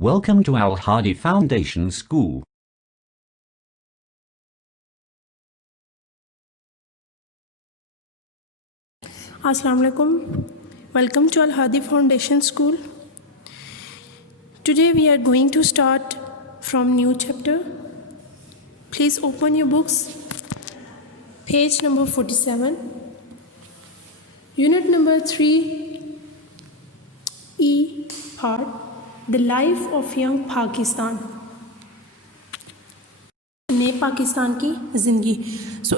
Welcome to Al Hadi Foundation School. Assalamu alaikum. Welcome to Al Hadi Foundation School. Today we are going to start from new chapter. Please open your books. Page number 47. Unit number 3 E part, The Life of Young Pakistan. नए पाकिस्तान की ज़िंदगी।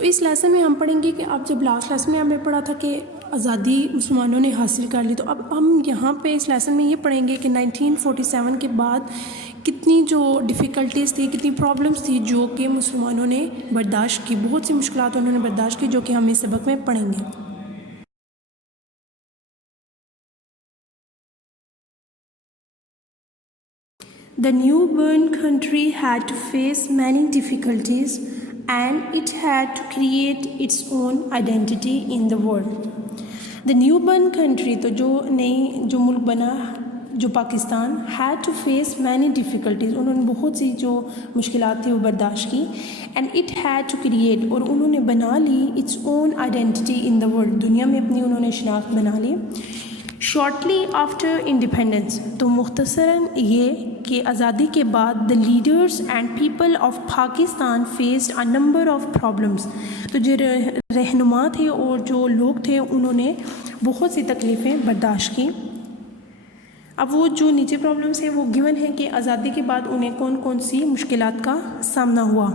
इस lesson में हम पढ़ेंगे कि अब जब लास्ट लेसन में हमने पढ़ा था कि आज़ादी मुसलमानों ने हासिल कर ली, तो अब हम यहाँ पे इस लेसन में ये पढ़ेंगे कि 1947 के बाद कितनी जो डिफ़िकल्टीज़ थी, कितनी प्रॉब्लम्स थी जो कि मुसलमानों ने बर्दाश्त की, बहुत सी मुश्किलात उन्होंने बर्दाश्त की, जो कि हम इस सबक में पढ़ेंगे। The newborn country had to face many difficulties and it had to create its own identity in the world. The newborn country, तो जो मुल्क बना, जो Pakistan, had to face many difficulties, उन्होंने बहुत सी जो मुश्किलात थी वो बर्दाश्त की, and it had to create, और उन्होंने बना ली its own identity in the world, दुनिया में अपनी उन्होंने शनाख्त बना ली। शॉर्टली आफ्टर इंडिपेंडेंस, तो मुख्तसरन ये कि आज़ादी के बाद the leaders and people of Pakistan faced a number of problems, तो जो रहनुमा थे और जो लोग थे उन्होंने बहुत सी तकलीफ़ें बर्दाश्त की। अब वो जो नीचे प्रॉब्लम्स हैं वो गिवन है कि आज़ादी के बाद उन्हें कौन कौन सी मुश्किलात का सामना हुआ।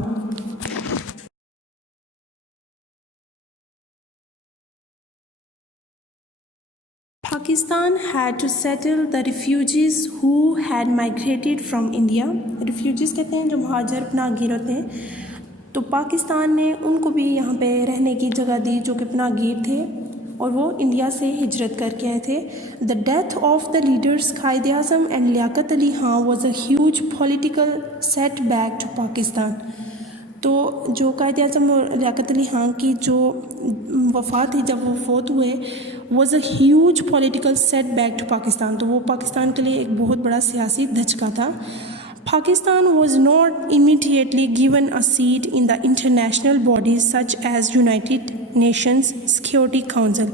Pakistan had to settle the refugees who had migrated from India. Refugees कहते हैं जो महाजर पनाहगीर होते हैं, तो पाकिस्तान ने उनको भी यहाँ पे रहने की जगह दी जो कि पनाहगीर थे और वो इंडिया से हिजरत करके आए थे। The death of the leaders Quaid Azam and Liaquat Ali Khan was a huge political setback to Pakistan. तो जो कायद आज़म और लियाकत अली खां की जो वफ़ात थी, जब वो फोत हुए, was a huge political setback to Pakistan, तो वो पाकिस्तान के लिए एक बहुत बड़ा सियासी धचका था। Pakistan was not immediately given a seat in the international bodies such as United Nations Security Council,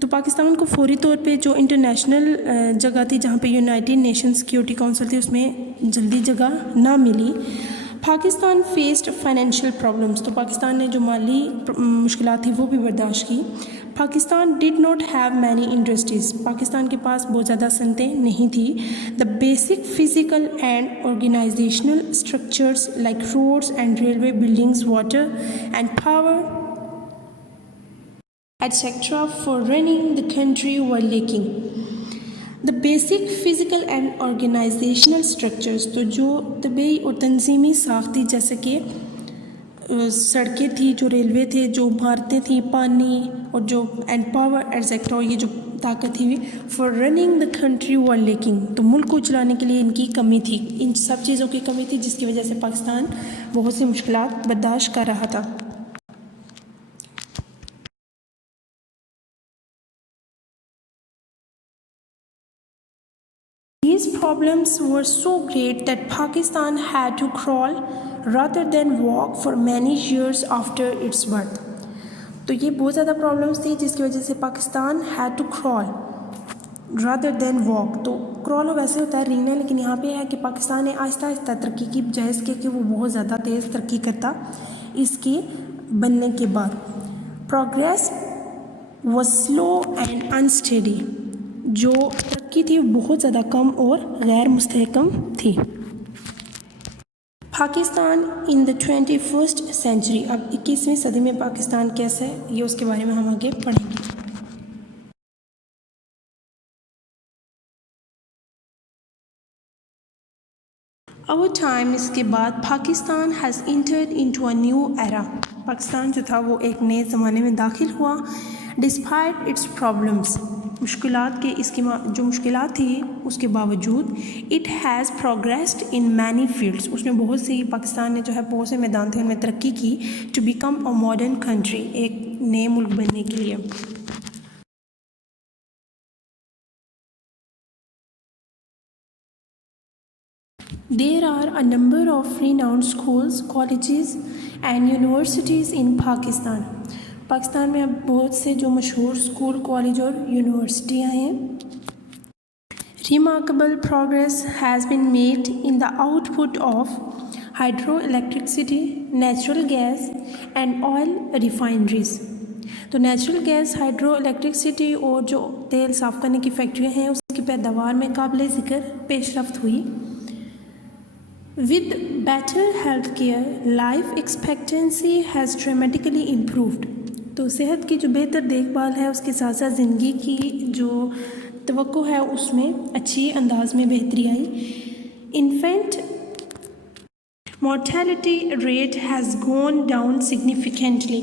तो पाकिस्तान को फौरी तौर पे जो इंटरनेशनल जगह थी जहाँ पे यूनाइटेड नेशन सिक्योरिटी काउंसिल थी उसमें जल्दी जगह ना मिली। पाकिस्तान फेस्ड फाइनेंशियल प्रॉब्लम्स, तो पाकिस्तान ने जो माली मुश्किलात थी वो भी बर्दाश्त की। Pakistan did not have many industries, Pakistan के पास बहुत ज़्यादा सनतें नहीं थी। The basic physical and organisational structures like roads and railway buildings, water and power etc. for running the country were lacking. The basic physical and organizational structures, तो जो तबी और तंजीमी साख्ती जैसे कि सड़कें थी, जो रेलवे थे, जो इमारतें थी, पानी और जो एंड पावर एटसेट्रा, और ये जो ताकत थी for running the country were lacking, तो मुल्क को चलाने के लिए इनकी कमी थी, इन सब चीज़ों की कमी थी जिसकी वजह से पाकिस्तान बहुत सी मुश्किलात बर्दाश्त कर रहा था। These problems were so great that Pakistan had to crawl rather than walk for many years after its birth. तो ये बहुत ज़्यादा प्रॉब्लम्स थी जिसकी वजह से Pakistan had to crawl rather than walk, तो क्रॉल वैसे होता है रींगना, लेकिन यहाँ पे है कि पाकिस्तान ने आहिस्ता आहिस्ता तरक्की की, बजाय इसके कि वो बहुत ज़्यादा तेज़ तरक्की करता इसके बनने के बाद। Progress was slow and unsteady, जो तरक्की थी बहुत ज़्यादा कम और गैर मुस्तहकम थी। Pakistan in the 21st century, अब 21वीं सदी में पाकिस्तान कैसा है ये उसके बारे में हम आगे पढ़ेंगे। Our time, इसके बाद Pakistan has entered into a new era, Pakistan जो था वो एक नए ज़माने में दाखिल हुआ। डिस्पाइट इट्स प्रॉब्लम्स, मुश्किलात के इसकी जो मुश्किलात थी उसके बावजूद, it has progressed in many fields, उसमें बहुत सी, पाकिस्तान ने जो है बहुत से मैदान थे उनमें तरक्की की, to become a modern country, एक नए मुल्क बनने के लिए। There are a number of renowned schools, colleges and universities in Pakistan. Pakistan में अब बहुत से जो मशहूर स्कूल, कॉलेज और यूनिवर्सिटियाँ हैं. Remarkable progress has been made in the output of hydroelectricity, natural gas and oil refineries. तो नेचुरल गैस, हाइड्रो इलेक्ट्रिसिटी और जो तेल साफ़ करने की फैक्ट्रियाँ हैं उसकी पैदावार में काबिल ज़िक्र पेशरफ्त हुई. With better health care, life expectancy has dramatically improved. तो सेहत की जो बेहतर देखभाल है उसके साथ साथ ज़िंदगी की जो तवक्को है उसमें अच्छी अंदाज में बेहतरी आई. Infant mortality rate has gone down significantly.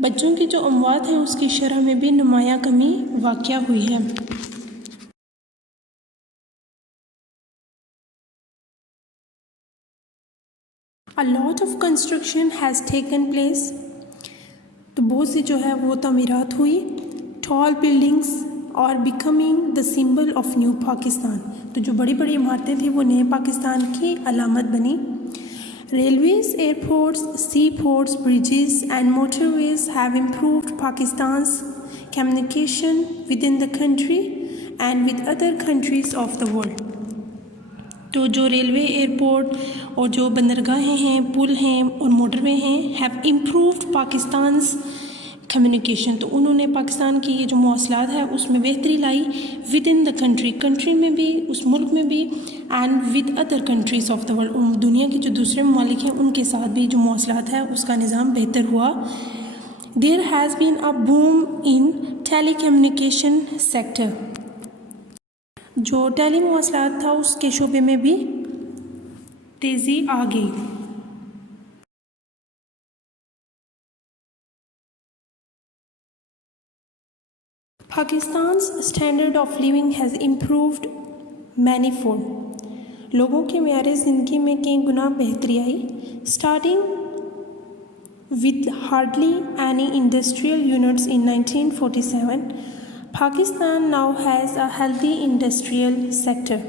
बच्चों की जो अमवात है उसकी शरह में भी नुमायाँ कमी वाक़या हुई है. A lot of construction has taken place. तो बहुत सी जो है वो तमीरात हुई. Tall buildings are becoming the symbol of new Pakistan. तो जो बड़ी बड़ी इमारतें थी वो नए पाकिस्तान की अलामत बनी. Railways, airports, seaports, bridges and motorways have improved Pakistan's communication within the country and with other countries of the world. तो जो रेलवे, एयरपोर्ट और जो बंदरगाहें हैं, पुल हैं और मोटरवे हैं, हैव इम्प्रूव्ड पाकिस्तान्स कम्युनिकेशन. तो उन्होंने पाकिस्तान की ये जो मौसलात है उसमें बेहतरी लाई. विद इन द कंट्री में भी, उस मुल्क में भी, and with other countries of the world, दुनिया के जो दूसरे ममालिक हैं उनके साथ भी जो मौसलात है उसका निज़ाम बेहतर हुआ. There has been a boom in telecommunication sector. जो टेली मौसलात था उसके शोबे में भी तेज़ी आ गई. Pakistan's standard of living has improved manifold. लोगों के मेयार ज़िंदगी में कई गुना बेहतरी आई. Starting with hardly any industrial units in 1947, Pakistan now has a healthy industrial sector.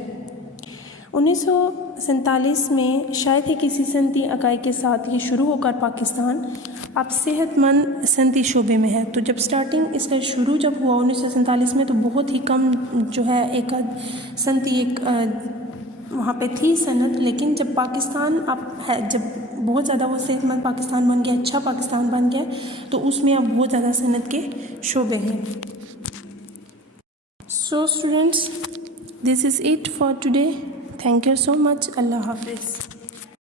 1947 में शायद ही किसी सनती इकाई के साथ ये शुरू होकर पाकिस्तान अब सेहतमंद सनती शोबे में है. तो जब स्टार्टिंग इसका शुरू जब हुआ 1947 में तो बहुत ही कम जो है एक सनती एक वहाँ पे थी सनत. लेकिन जब पाकिस्तान अब है, जब बहुत ज़्यादा वो सेहतमंद पाकिस्तान बन गया, अच्छा पाकिस्तान बन गया, तो उसमें अब बहुत ज़्यादा सनत के शोबे हैं. So students, this is it for today. Thank you so much. Allah Hafiz.